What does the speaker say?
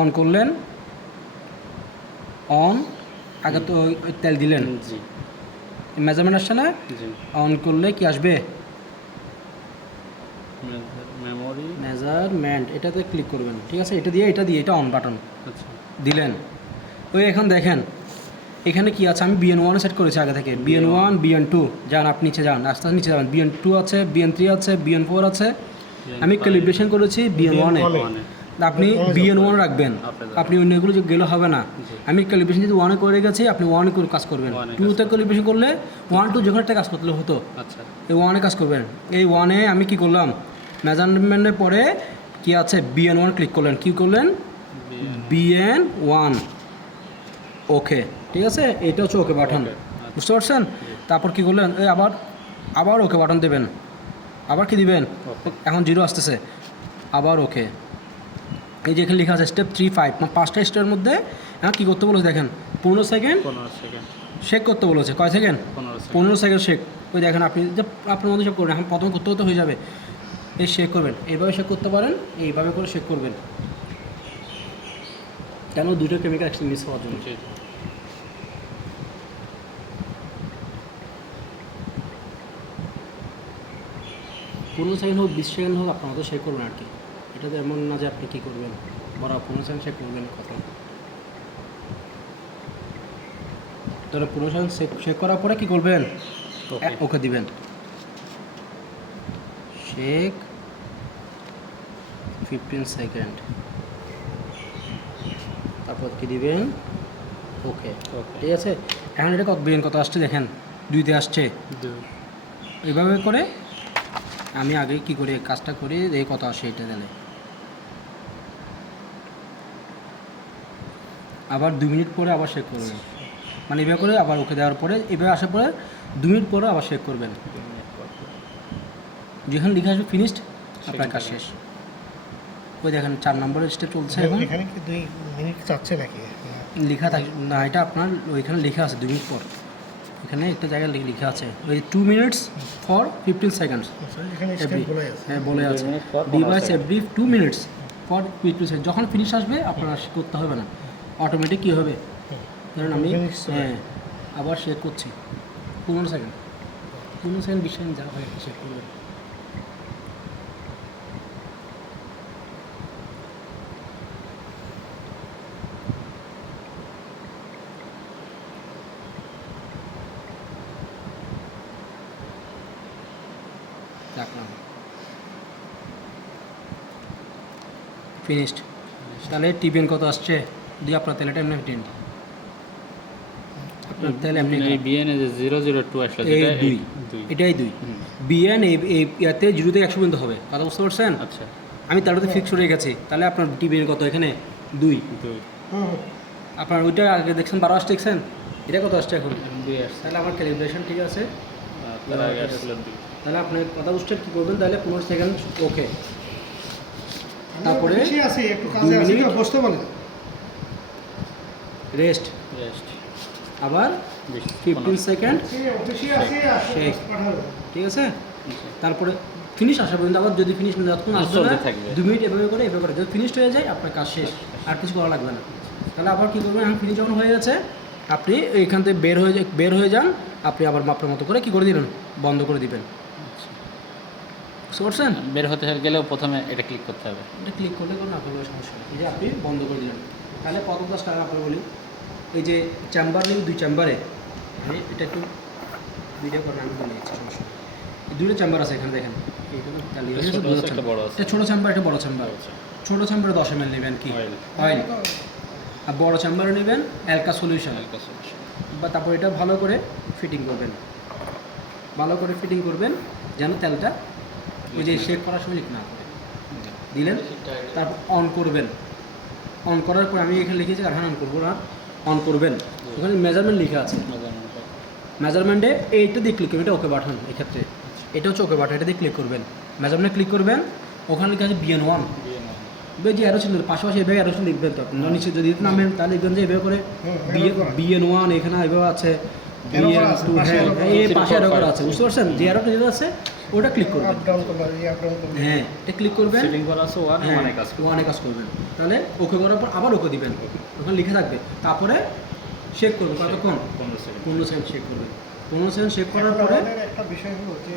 On করলেন, on আগে তো ওই তেল দিলেন, জি মেজারমেন্ট আসছে না? জি। অন করলে কি আসবে? মেমোরি। মেজারমেন্ট, এটাতে ক্লিক করবেন, ঠিক আছে? এটা দিয়ে এটা অন বাটন আচ্ছা দিলেন। ওই এখন দেখেন এখানে কি আছে, আমি বিএন ওয়ানে সেট করেছি আগে থেকে, বিএন ওয়ান বিএন টু, যান আপনি নিচে যান, আস্তে আস্তে নিচে যাবেন, বিএন টু আছে, বিএন থ্রি আছে, বিএন ফোর আছে, আমি ক্যালিব্রেশন করেছি বিএন ওয়ানে। আপনি বিএন ওয়ান রাখবেন, আপনি অন্যগুলো যে গেলে হবে না। আমি ক্যালিব্রেশন যদি ওয়ানে করে গেছি, আপনি ওয়ানে করে কাজ করবেন। টুতে ক্যালিব্রেশন করলে ওয়ান টু যখন একটা কাজ করতে হতো, আচ্ছা এই ওয়ানে কাজ করবেন। এই ওয়ানে আমি কি করলাম, মেজারমেন্টের পরে কি আছে বিএন ওয়ান ক্লিক করলেন, কি করলেন বিএন ওয়ান, ওকে, ঠিক আছে? এটা হচ্ছে ওকে বাটন, বুঝতে পারছেন? তারপর কি করলেন, এই আবার ওকে বাটন দেবেন, আবার কি দিবেন, এখন জিরো আসতেছে, আবার ওকে। এই যে এখানে লেখা আছে স্টেপ 3-5, মানে 5টা স্টেপের মধ্যে এখন কী করতে বলেছে দেখেন, 15 সেকেন্ড 15 সেকেন্ড। শেক করতে বলেছে, কয় সেকেন্ড? 15 second shake. ওই দেখেন আপনি যে আপনার মধ্যে সব করবেন, এখন প্রথম করতে হতে হয়ে যাবে, এই শেক করবেন, এইভাবে শেক করতে পারেন, এইভাবে করে শেক করবেন, কেন দুটো কেমিক্যাল একসাথে মিক্স হওয়ার জন্য। জি। 15 সেকেন্ড হোক 20 সেকেন্ড হোক আপনার মতো শেক করবেন আর কি। এটা তো এমন না যে আপনি কী করবেন বড় 15 সেকেন্ড শেক করবেন কথা। তাহলে 15 সেকেন্ড শেক করার পরে কী করবেন, ওকে দিবেন, শেক 15 সেকেন্ড, তারপর কি দিবেন, ওকে, ঠিক আছে? এখন এটা কত বিলিয়ন কত আসছে দেখেন, 2তে আসছে। এইভাবে করে আমি আগে কি করে কাজটা করি, এই কত আসে এটা দিলে, আবার 2 মিনিট পরে আবার শেক করবেন, মানে এভাবে করে আবার ওকে দেওয়ার পরে এভাবে আসার পরে 2 মিনিট পরে আবার শেক করবেন, যেখানে লিখে আসবে ফিনিশড, আপনার কাজ শেষ। ওই দেখেন 4 নম্বরের স্টেপ চলছে এখন। এখানে কি 2 মিনিট চাচ্ছে নাকি? লেখা থাকে না, এটা আপনার ওইখানে লেখা আছে 2 মিনিট পর, এখানে একটা জায়গায় লেখা আছে ওই 2 মিনিটস ফর 15 সেকেন্ডস, এখানে স্টেপ বলে আছে। হ্যাঁ বলে আছে, device every 2 minutes for 15 second. যখন ফিনিশ আসবে আপনার আর করতে হবে না, অটোমেটিক কী হবে, ধরেন আমি হ্যাঁ আবার শেক করছি 15 সেকেন্ড, 15 সেকেন্ড 20 সেকেন্ড যা হয় শেক করবেন। রাখলাম, ফিনিশড। তাহলে টিবিএন কত আসছে, দিয়ে আপনার তেলটা এমনি টেন, আপনার তেল এমনি এই বিএন যে 002 আসলে এই যেটা 2, 2। এটাই 2 বিএন এই ইয়াতে 0 থেকে 100 পর্যন্ত হবে, কথা বুঝতে পারছেন? আচ্ছা আমি তেলটাতে ফিক্স করে গেছি, তাহলে আপনার টিবিএন কত এখানে 2, 2 আপনার ওইটা আগে দেখছেন 12 আসছে দেখছেন, এটা কত আসছে এখন 2 আসছে। তাহলে আমার ক্যালিব্রেশন ঠিক আছে। তার আগে আসলে 2। তাহলে আপনি কথা বুঝতে কী করবেন, তাহলে 15 সেকেন্ড ওকে, তারপরে বেশি আছে, একটু কাজে আছে, মিনিট। বসতে বলে। রেস্ট, রেস্ট আবার 15 সেকেন্ড বেশি আছে, শেক, ঠিক আছে? তারপরে ফিনিশ আসা পর্যন্ত, আবার যদি ফিনিশ না যতক্ষণ আসবে চলতে না থাকবে। 2 মিনিট এভাবে করে যদি ফিনিশ হয়ে যায় আপনার কাজ শেষ, আর কিছু করা লাগবে না। তাহলে আবার কী করবেন, এখন ফিনিশ যখন হয়ে গেছে আপনি এইখান থেকে বের হয়ে যান, আপনি আবার মাপের মতো করে কী করে দিবেন, বন্ধ করে দিবেন, বুঝতে পারছেন? বের হতে গেলেও প্রথমে এটা ক্লিক করতে হবে। এটা ক্লিক করলে কোনো আপনার কোনো সমস্যা নেই, এই যে আপনি বন্ধ করে দিলেন। তাহলে প্রথম কাজটা আপনার বলি, এই যে চেম্বার নেই 2 চেম্বারে, আমি এটা একটু ভিডিও করে আমি বলে দিচ্ছি, সমস্যা নেই। এই 2টা চেম্বার আছে এখানে দেখেন, এইটা তো চালিয়ে এটা গেছে, ছোট আছে, একটা বড় আছে। এটা ছোটো চেম্বার, এটা বড় চেম্বার। ছোটো চেম্বারে 10 ml নেবেন কি অয়েল, আর বড় চেম্বারে নেবেন অ্যালকা সলিউশন, বা তারপর এটা ভালো করে ফিটিং করবেন, ভালো করে ফিটিং করবেন যেন তেলটা ওই যে শেক করার সময় লিক না করে দিলেন। তারপর অন করবেন, অন করার পর আমি এখানে লিখেছি আর অন করবো না, অন করবেন, ওখানে মেজারমেন্ট লেখা আছে, মেজারমেন্টে এইটা দিয়ে ক্লিক করবেন, এটা ওকে বাটন, এক্ষেত্রে এটা হচ্ছে ওকে বাটন, এটা দিয়ে ক্লিক করবেন, মেজারমেন্টে ক্লিক করবেন, ওখানে লেখা আছে বিএন ওয়ান, যে অ্যারো ছিল পাশাপাশি এভাবে অ্যারো লিখবেন, তো আপনি নিচে যদি নামেন তাহলে লিখবেন যে এভাবে করে বিএন ওয়ান, এখানে এভাবে আছে বিএন টু, হ্যাঁ এই পাশে অ্যারো করা আছে, বুঝতে পারছেন? যে অ্যারোটা যেটা আছে ওটা ক্লিক করবেন। আপ ডাউন করলে আপ ডাউন করলে হ্যাঁ এটা ক্লিক করবেন। সেটিং করা আছে ওয়ান হ্যাঁ, ওয়ানে কাজ করবে। ওয়ানে কাজ করবেন। তাহলে ওকে করার পর আবার ওকে দিবেন, ওখানে লিখে থাকবে। তারপরে শেক করবেন কতক্ষণ, 15 সেকেন্ড। 15 সেকেন্ড শেক করবেন। 15 সেকেন্ড শেক করার পরে আমাদের একটা বিষয় হলো যে